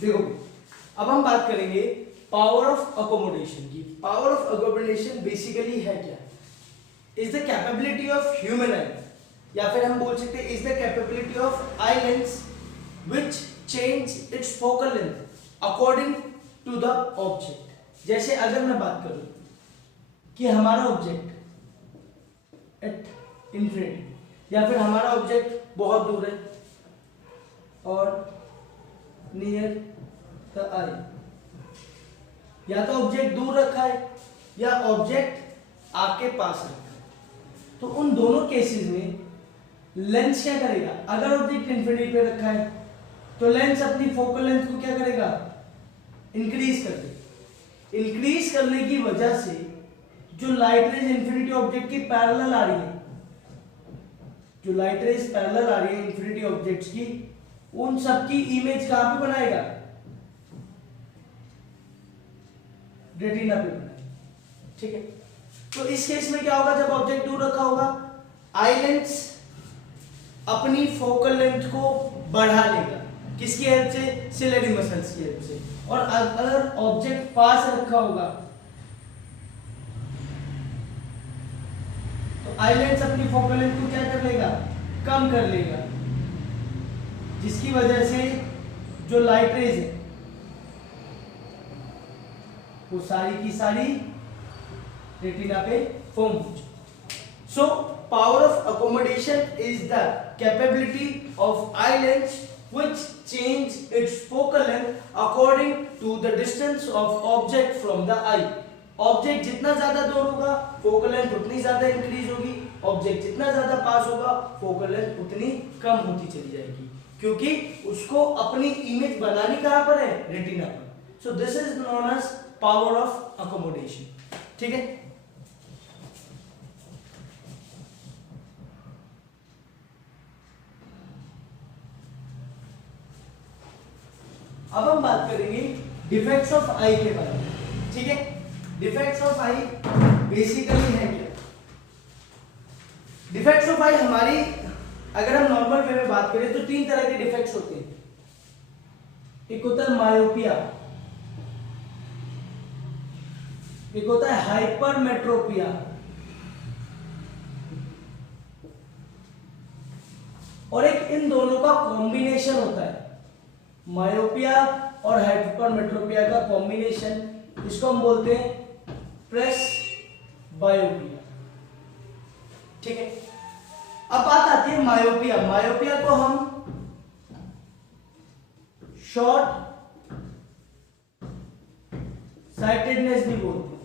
देखो अब हम बात करेंगे पावर ऑफ अकोमोडेशन की। पावर ऑफ अकोमोडेशन बेसिकली है क्या? Is the capability of human eye, या फिर हम बोल सकते हैं is the capability of eye lens which change its focal length according to the object. जैसे अगर मैं बात करूं कि हमारा ऑब्जेक्ट एट इंफिनिटी, या फिर हमारा ऑब्जेक्ट बहुत दूर है और नियर द आई, या तो ऑब्जेक्ट दूर रखा है या ऑब्जेक्ट आपके पास रखा है, तो उन दोनों केसेस में लेंस क्या करेगा? अगर ऑब्जेक्ट इंफिनिटी पे रखा है तो लेंस अपनी फोकल लेंथ को क्या करेगा? इंक्रीज कर देगा। इंक्रीज करने की वजह से जो लाइट रेज इंफिनिटी ऑब्जेक्ट की पैरेलल आ रही है, जो लाइट रेज पैरेलल आ रही है इंफिनिटी ऑब्जेक्ट्स की, उन सब की इमेज कहां पे बनाएगा? रेटिना पे बनाएगा। ठीक है, तो इस केस में क्या होगा? जब ऑब्जेक्ट दूर रखा होगा, आई लेंस अपनी फोकल लेंथ को बढ़ा लेगा। किसकी हेल्प से? सिलेरी मसल्स की हेल्प से। और अगर ऑब्जेक्ट पास रखा होगा तो आई लेंस अपनी फोकल लेंथ को क्या कर लेगा? कम कर लेगा, जिसकी वजह से जो लाइट रेज है वो सारी की सारी रेटिना पे फॉर्म हो जाए। So power of accommodation is the capability of eye lens which change its focal length according to the distance of object from the eye. Object जितना ज्यादा दूर होगा फोकल लेंथ उतनी ज्यादा इंक्रीज होगी, ऑब्जेक्ट जितना ज्यादा पास होगा फोकल लेंथ उतनी कम होती चली जाएगी, क्योंकि उसको अपनी इमेज बनानी कहां पर है? रेटिना पर। So this is known as power of accommodation. ठीक है, अब हम बात करेंगे डिफेक्ट्स ऑफ आई के बारे में। ठीक है, डिफेक्ट्स ऑफ आई बेसिकली है क्या? डिफेक्ट्स ऑफ आई हमारी, अगर हम नॉर्मल वे में बात करें तो तीन तरह के डिफेक्ट्स होते हैं। एक होता है मायोपिया, एक होता है हाइपरमेट्रोपिया, और एक इन दोनों का कॉम्बिनेशन होता है। मायोपिया और हाइपरमेट्रोपिया का कॉम्बिनेशन, इसको हम बोलते हैं प्रेस बायोपिया। ठीक है, अब बात आती है मायोपिया। मायोपिया को हम शॉर्ट साइटेडनेस भी बोलते हैं।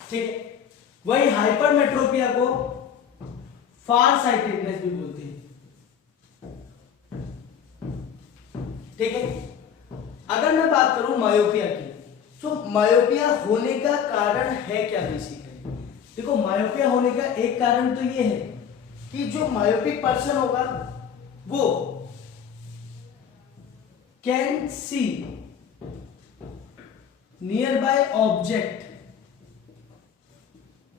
ठीक है, वही हाइपरमेट्रोपिया को फार साइटेडनेस भी बोलते हैं। ठीक है, अगर मैं बात करूं मायोपिया की, तो मायोपिया होने का कारण है क्या? बेसिकली देखो, मायोपिया होने का एक कारण तो ये है कि जो मायोपिक पर्सन होगा वो can see near by object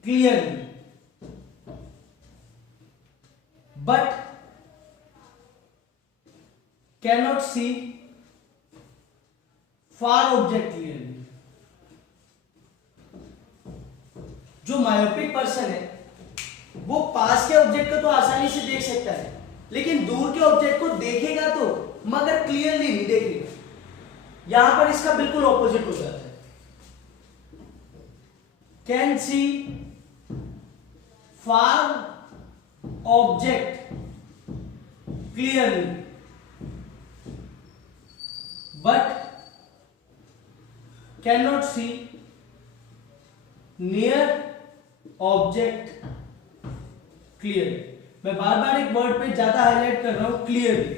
clearly, but cannot see far object clearly। जो मायोपिक पर्सन है वो पास के ऑब्जेक्ट को तो आसानी से देख सकता है, लेकिन दूर के ऑब्जेक्ट को देखेगा तो, मगर क्लियरली नहीं देखेगा। यहां पर इसका बिल्कुल ऑपोजिट हो जाता है। Can see far object clearly but cannot see near object clearly। मैं बार बार एक वर्ड पे ज्यादा हाईलाइट कर रहा हूं, क्लियरली।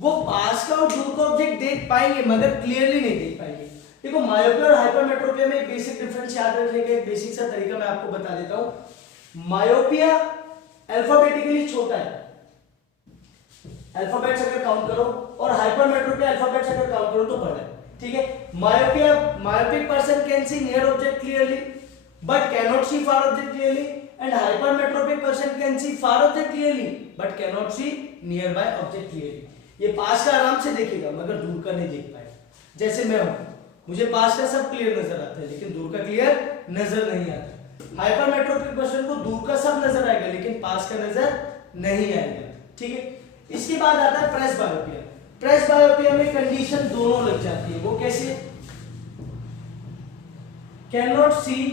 वो पास का और दूर का ऑब्जेक्ट देख पाएंगे मगर क्लियरली नहीं देख पाएंगे। देखो, मायोपिया और हाइपरमेट्रोपिया में एक बेसिक डिफरेंस याद रखने का एक बेसिक सा तरीका मैं आपको बता देता हूं। मायोपिया अल्फाबेटिकली छोटा है, अल्फाबेट्स अगर काउंट करो, और हाइपरमेट्रोपिया अल्फाबेट्स अगर काउंट करो तो बड़ा है। ठीक है, myopia, myopic person can see near object clearly but can not see far object clearly, and hypermetropic person can see far object clearly but can not see near by object clearly. ये पास का आराम से देखेगा मगर दूर का नहीं देख पाएगा। जैसे मैं हूं, मुझे पास का सब क्लियर नजर आता है लेकिन दूर का क्लियर नजर नहीं आता। हाइपरमेट्रोपिक पर्सन को दूर का सब नजर आएगा लेकिन पास का नजर नहीं आएगा। ठीक है, इसके बाद आता है प्रेस बायोपिया। प्रेस बायोपिया में कंडीशन दोनों लग जाती है। वो कैसे? Can not see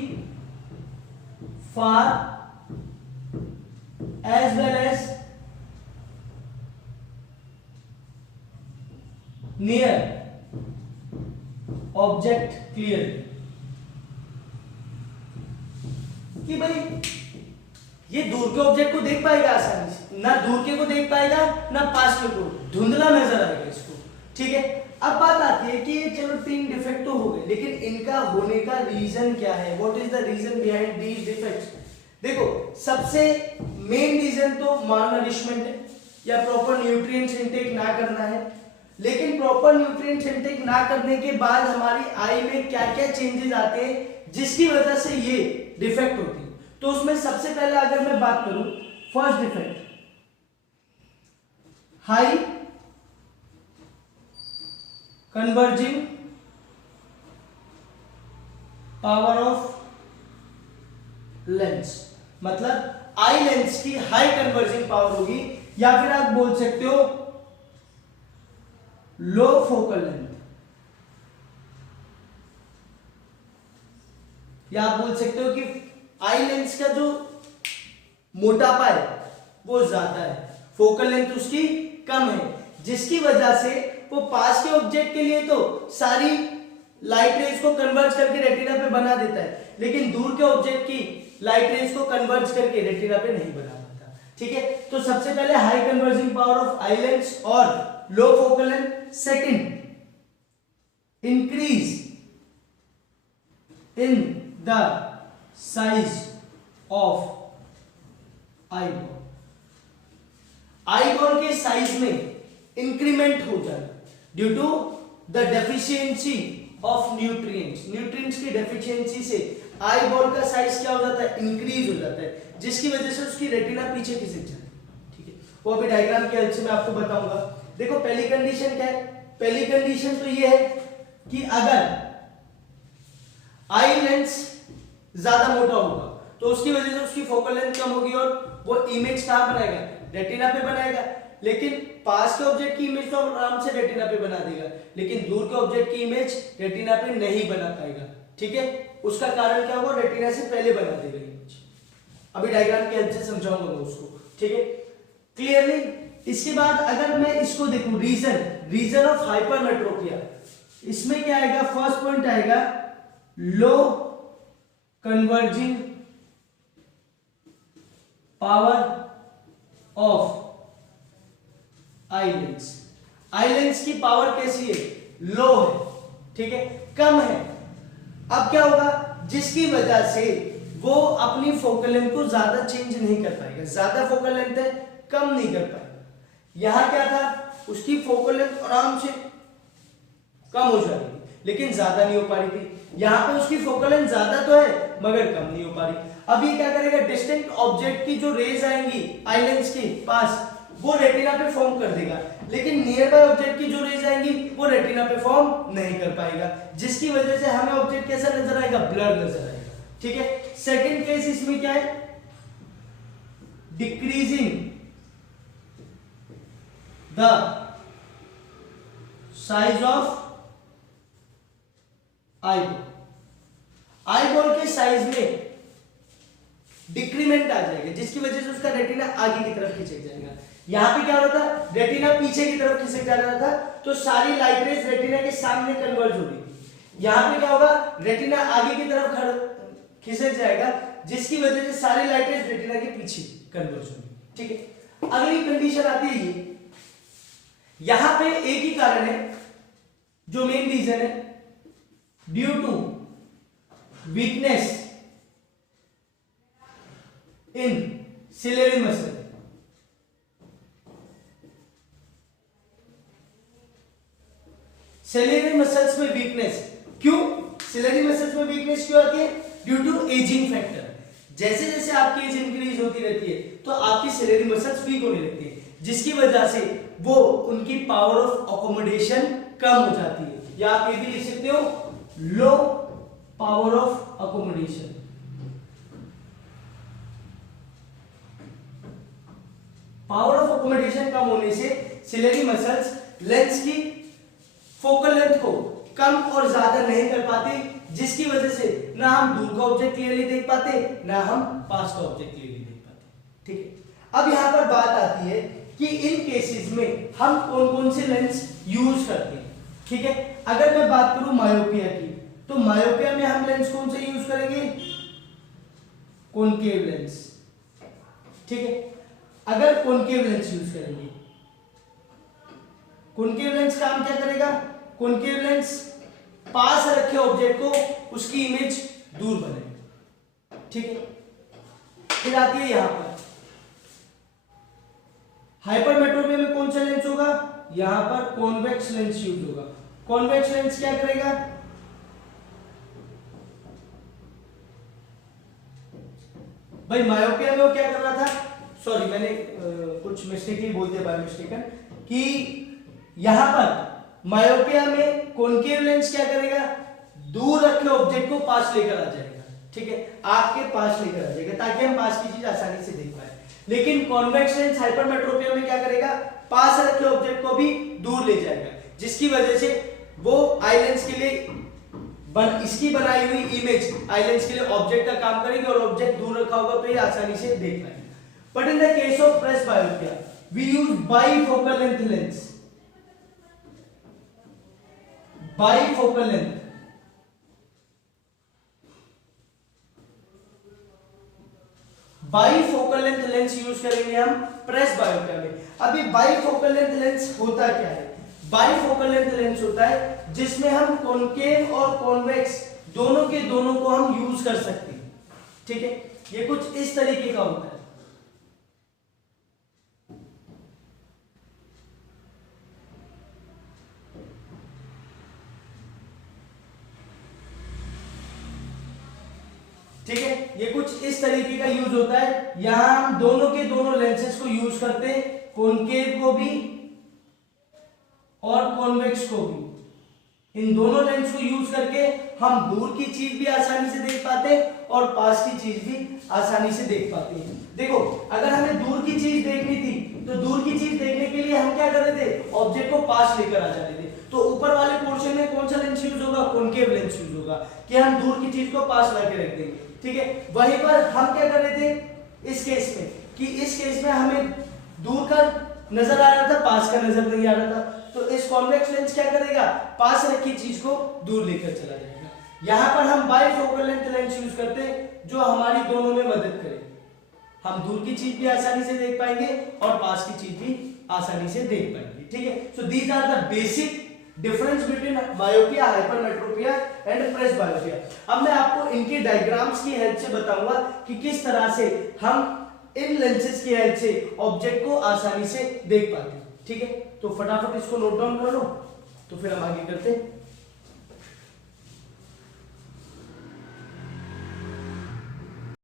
far as well as near object clear, कि भाई ये दूर के ऑब्जेक्ट को देख पाएगा आसानी से, ना दूर के को देख पाएगा ना पास के को, धुंधला नजर आएगा इसको। ठीक है, अब बात आती है कि चलो 3 डिफेक्ट तो हो गए लेकिन इनका होने का रीजन क्या है? What is the reason behind these defects? देखो, सबसे मेन रीजन तो मालनरिशमेंट है या प्रॉपर न्यूट्रिएंट्स इनटेक ना करना है। लेकिन प्रॉपर न्यूट्रिएंट्स इनटेक ना करने के बाद हमारी आई में क्या क्या चेंजेस आते हैं जिसकी वजह से ये डिफेक्ट होती है। तो उसमें सबसे पहले अगर मैं बात करूं, first defect high converging power of lens, मतलब आई लेंस की हाई कन्वर्जिंग पावर होगी, या फिर आप बोल सकते हो लो फोकल लेंथ, या आप बोल सकते हो कि आई लेंस का जो मोटापा है वो ज्यादा है, फोकल लेंथ उसकी कम है, जिसकी वजह से वो पास के ऑब्जेक्ट के लिए तो सारी लाइट रेज को कन्वर्ज करके रेटिना पे बना देता है लेकिन दूर के ऑब्जेक्ट की लाइट रेज को कन्वर्ज करके रेटिना पे नहीं बना पाता। ठीक है, तो सबसे पहले high converging power of eye lens और low focal length. Second, increase in the size of eye ball, eye ball के साइज में इंक्रीमेंट हो जाना due to the deficiency of nutrients. Nutrients की डेफिशिएंसी से आई बॉल का size क्या हो जाता है? इंक्रीज हो जाता है, जिसकी वजह से उसकी रेटिना पीछे खिसक जाती है। ठीक है, वो अभी डायग्राम की हेल्प से मैं आपको बताऊंगा। देखो, पहली कंडीशन क्या है? पहली कंडीशन तो ये है कि अगर आई लेंस ज्यादा मोटा होगा तो उसकी वजह से उसकी फोकल लेंथ कम होगी और वो इमेज कहां बनाएगा? रेटिना पे बनाएगा। लेकिन पास के ऑब्जेक्ट की इमेज तो आराम से रेटिना पे बना देगा लेकिन दूर के ऑब्जेक्ट की इमेज रेटिना पे नहीं बना पाएगा। ठीक है, उसका कारण क्या होगा? रेटिना से पहले बना देगा इमेज। अभी डायग्राम की हेल्प से समझाऊंगा मैं उसको। ठीक है, क्लियरली। इसके बाद अगर मैं इसको देखूं, रीजन ऑफ हाइपरमेट्रोपिया, इसमें क्या आएगा? फर्स्ट पॉइंट आएगा low converging power of eye lens. Eye lens की पावर कैसी है? लो है। ठीक है, कम है। अब क्या होगा? जिसकी वजह से वो अपनी फोकल लेंथ को ज्यादा चेंज नहीं कर पाएगा। ज्यादा फोकल लेंथ है, कम नहीं कर पाएगा। यहां क्या था? उसकी फोकल लेंथ आराम से कम हो जा रही थी लेकिन ज्यादा नहीं हो पा रही थी। यहां पे उसकी फोकल लेंथ ज्यादा तो है मगर कम नहीं हो पा रही। अब ये क्या करेगा? डिस्टिंक्ट ऑब्जेक्ट की जो रेज आएंगी आई लेंस के पास वो रेटिना पे फॉर्म कर देगा लेकिन नियर बाय ऑब्जेक्ट की जो रेज आएंगी वो रेटिना पे फॉर्म नहीं कर पाएगा, जिसकी वजह से हमें ऑब्जेक्ट कैसा नजर आएगा? ब्लर नजर आएगा। ठीक है, सेकंड केस इसमें क्या है? Decreasing the size of eye ball. Eye ball के साइज में डिक्रीमेंट आ जाएगा जिसकी वजह से उसका रेटिना आगे की तरफ खिसक जाएगा। यहां पे क्या हो रहा था? रेटिना पीछे की तरफ खिसक जा रहा था तो सारी लाइट रेज रेटिना के सामने कन्वर्ज हो रही थी। यहां पे क्या होगा? रेटिना आगे की तरफ खिसक जाएगा जिसकी वजह से सारी लाइट रेज रेटिना के पीछे कन्वर्ज होगी। ठीक है, अगली कंडीशन आती है ये। यहां पे एक ही कारण है जो मेन रीजन है, due to weakness in ciliary muscle. Ciliary muscles में वीकनेस क्यों? सिलेरी मसल्स में वीकनेस क्यों आती है? Due to ageing factor. जैसे जैसे आपकी एज इंक्रीज होती रहती है तो आपकी सिलेरी मसल्स वीक होने लगती है जिसकी वजह से वो उनकी पावर ऑफ अकोमोडेशन कम हो जाती है, या आप ये भी लिख सकते हो low power of accommodation. Power of accommodation कम होने से सिलेरी मसल्स लेंस की फोकल लेंथ को कम और ज्यादा नहीं कर पाते, जिसकी वजह से ना हम दूर का ऑब्जेक्ट क्लियरली देख पाते, ना हम पास का ऑब्जेक्ट क्लियरली देख पाते। ठीक है, अब यहां पर बात आती है कि इन केसेस में हम कौन कौन से लेंस यूज करते हैं। ठीक है, अगर मैं बात करूं मायोपिया की, तो मायोपिया में हम लेंस कौन से यूज करेंगे, कॉनकेव लेंस। ठीक है, अगर कॉनकेव लेंस यूज करेंगे, कॉनकेव लेंस काम क्या करेगा, कॉनकेव लेंस पास रखे ऑब्जेक्ट को उसकी इमेज दूर बनेगा। ठीक है, फिर आती है यहां पर हाइपरमेट्रोपिया में कौन सा लेंस होगा, यहां पर कॉन्वेक्स लेंस यूज होगा। कॉन्वेक्स लेंस क्या करेगा, भाई मायोपिया में वो क्या कर रहा था, सॉरी मैंने कुछ मिस्टेकली बोल दिया बाय मिस्टेकन, कि यहां पर मायोपिया में कॉनकेव लेंस क्या करेगा, दूर रखे ऑब्जेक्ट को पास लेकर आ जाएगा। ठीक है, आपके पास लेकर आ जाएगा ताकि हम पास की चीज आसानी से देख पाए। लेकिन कॉन्वेक्स लेंस हाइपरमेट्रोपिया में क्या करेगा, पास रखे ऑब्जेक्ट को भी दूर ले जाएगा, जिसकी वजह से वो आई लेंस के लिए इसकी बनाई हुई इमेज आई लेंस के लिए ऑब्जेक्ट का काम करेगी, और ऑब्जेक्ट दूर रखा होगा तो ये आसानी से देख पाएंगे। But in the case of presbyopia we use bifocal length lens, bifocal length. Bifocal length lens use करेंगे हम प्रेस बायोपिया में। अभी बाइफोकल लेंथ लेंस होता क्या है, बाइफोकल लेंथ लेंस होता है जिसमें हम कॉनकेव और कॉन्वेक्स दोनों के दोनों को हम यूज कर सकते हैं। ठीक है, ये कुछ इस तरीके का होता है। ठीक है, ये कुछ इस तरीके का यूज होता है। यहां हम दोनों के दोनों लेंसेज को यूज करते हैं, कॉनकेव को भी और कॉन्वेक्स को भी। इन दोनों लेंस को यूज करके हम दूर की चीज भी आसानी से देख पाते हैं और पास की चीज भी आसानी से देख पाते हैं। देखो, अगर हमें दूर की चीज देखनी थी तो दूर की चीज देखने के लिए हम क्या कर रहे थे, ऑब्जेक्ट को पास लेकर आ जाते थे। तो ऊपर वाले पोर्शन में कौन सा लेंस यूज होगा, कॉनकेव लेंस यूज होगा, कि हम दूर की चीज को पास लाके रख देंगे। ठीक है, वहीं पर हम क्या कर रहे थे इस केस में, कि इस केस में हमें दूर का नजर आ रहा था, पास का नजर नहीं आ रहा था। तो इस कॉन्वेक्स लेंस क्या करेगा, पास रखी चीज को दूर लेकर चला जाएगा। यहां पर हम बाइफोकल लेंथ लेंस यूज करते हैं जो हमारी दोनों में मदद करे, हम दूर की चीज भी आसानी से देख पाएंगे और पास की चीज भी आसानी से देख पाएंगे। ठीक है, so these are the basic difference between myopia, hypermetropia and presbyopia. अब मैं आपको इनके डायग्राम्स की हेल्प से बताऊंगा कि किस तरह से हम इन लेंसेज की हेल्प से ऑब्जेक्ट को आसानी से देख पाते हैं। ठीक है, तो फटाफट इसको नोट डाउन कर लो, तो फिर हम आगे करते हैं।